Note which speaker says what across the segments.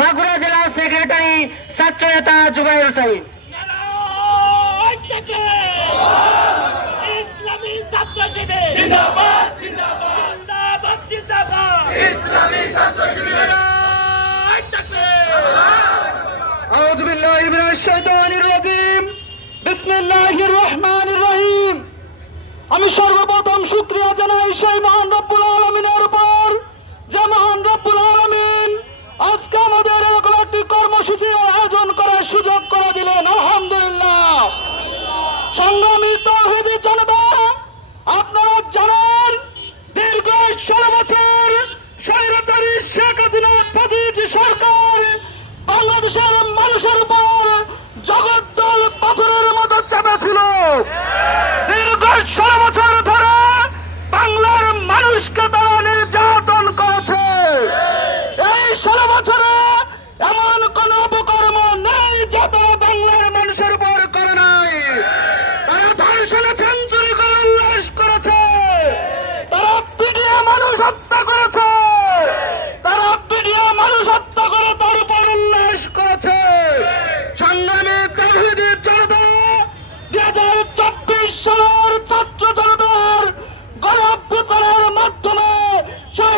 Speaker 1: মাগুরা জেলা সেক্রেটারি ছাত্র নেতা জুবাইর হোসাইন
Speaker 2: নারায়ণ থেকে ইসলামী ছাত্র শিবির
Speaker 3: জিন্দাবাদ জিন্দাবাদ
Speaker 2: জিন্দাবাদ জিন্দাবাদ
Speaker 3: ইসলামী ছাত্র শিবির
Speaker 2: নারায়ণ থেকে
Speaker 4: أعوذ بالله من الشيطان الرجيم بسم الله الرحمن الرحيم আমি সর্বপ্রথম শুক্রিয়া জানাই সেই মহান রব্বুল আলমিনের সংগ্রামী তৌহিদি জনতা আপনারা জানেন, দীর্ঘ ষোলো বছর স্বৈরাচারী শেখ হাসিনা পতিত সরকার বাংলাদেশের মানুষের উপর জগদ্দল পাথরের মতো চাপা ছিল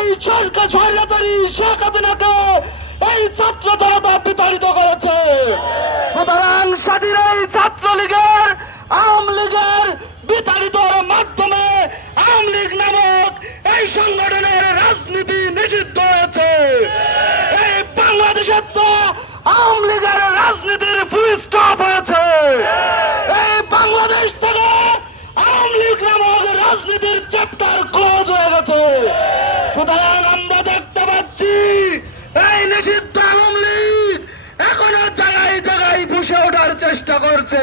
Speaker 4: সেই সরকার স্বৈরাচারী শেখ হাসিনাকে এই ছাত্র জনতা বিতাড়িত করেছে। সুতরাং স্বাধীন এই ছাত্রলীগের আওয়ামী লীগের বিতাড়িতর মাধ্যমে আওয়ামী লীগ নামক এই সংগঠনের রাজনীতি নিষিদ্ধ হয়েছে। এই বাংলাদেশের তো আওয়ামী লীগের রাজনীতির ফুল স্টপ হয়েছে। এই বাংলাদেশ থেকে আওয়ামী লীগ নামক রাজনীতির চ্যাপ্টার ক্লোজ হয়ে গেছে। সুতরাং আমরা দেখতে পাচ্ছি। এই নিষিদ্ধ আওয়ামী এখনও জায়গায় জায়গায় বসে ওঠার চেষ্টা করছে।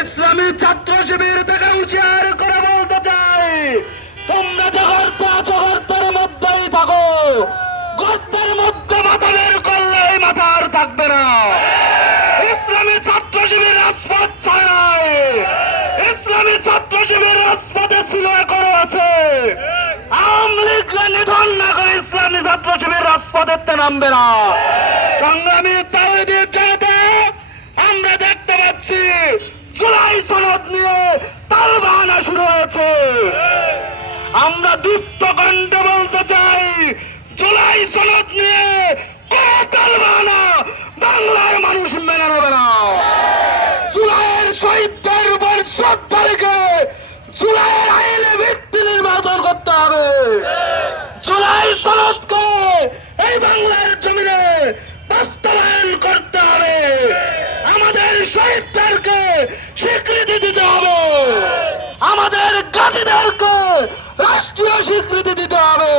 Speaker 4: ইসলামী ছাত্র শিবির থেকে উচিয়ার করে বলতে চাই, তোমরা যে গর্তে মধ্যেই থাকো। গর্তের মধ্যে মাথা বের করলে মাথা আর থাকবে না। ইসলামী ছাত্র শিবির রাজপথ ছাড়ে নাই ইসলামী ছাত্র শিবির রাজপথে ছিল এখনও আছে আওয়ামী লীগকে নিধন না করে ইসলামী ছাত্র শিবির রাজপথেতে নামবে না। সংগ্রামী তাহিদের জনতা আমরা দেখতে পাচ্ছি। জুলাই সনদ নিয়ে তালবাহানা শুরু হয়েছে। আমরা দীপ্ত কণ্ঠে বলতে চাই জুলাই সনদ নিয়ে কোন তালবাহানা বাংলার মানুষ মেনে নেবে না জুলাইয়ের শহীদদের উপর শ্রদ্ধা রেখে জুলাইয়ের আইনে ভিত্তি নির্বাচন করতে হবে জুলাই সনদকে এই বাংলার জমিনে বাস্তবায়ন করতে হবে। আমাদের শহীদদেরকে স্বীকৃতি দিতে হবে। আমাদের গাজীদেরকে রাষ্ট্রীয় স্বীকৃতি দিতে হবে।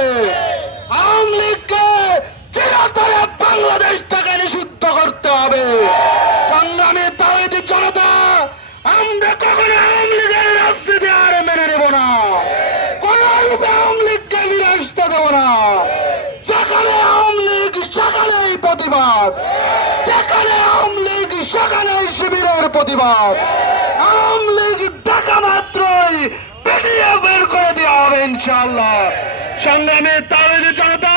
Speaker 4: প্রতিবাদ। যেখানে আওয়ামী লীগ সেখানেই শিবিরের প্রতিবাদ। আওয়ামী লীগ দেখা মাত্রই পেটিয়ে বের করে দেওয়া হবে ইনশাল্লাহ সংগ্রামী তাহিদি জনতা,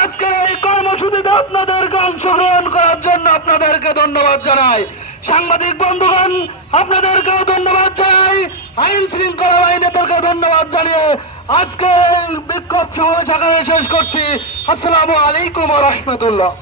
Speaker 4: আজকের এই কর্মসূচিতে আপনাদেরকে অংশগ্রহণ করার জন্য আপনাদেরকে ধন্যবাদ জানাই। সাংবাদিক বন্ধুগণ, আপনাদেরকেও ধন্যবাদ জানাই। আইন শৃঙ্খলা বাহিনীদেরকে ধন্যবাদ জানিয়ে আজকে বিক্ষোভ সমাবেশ আকারে শেষ করছি। আসসালামু আলাইকুম রহমতুল্লাহ।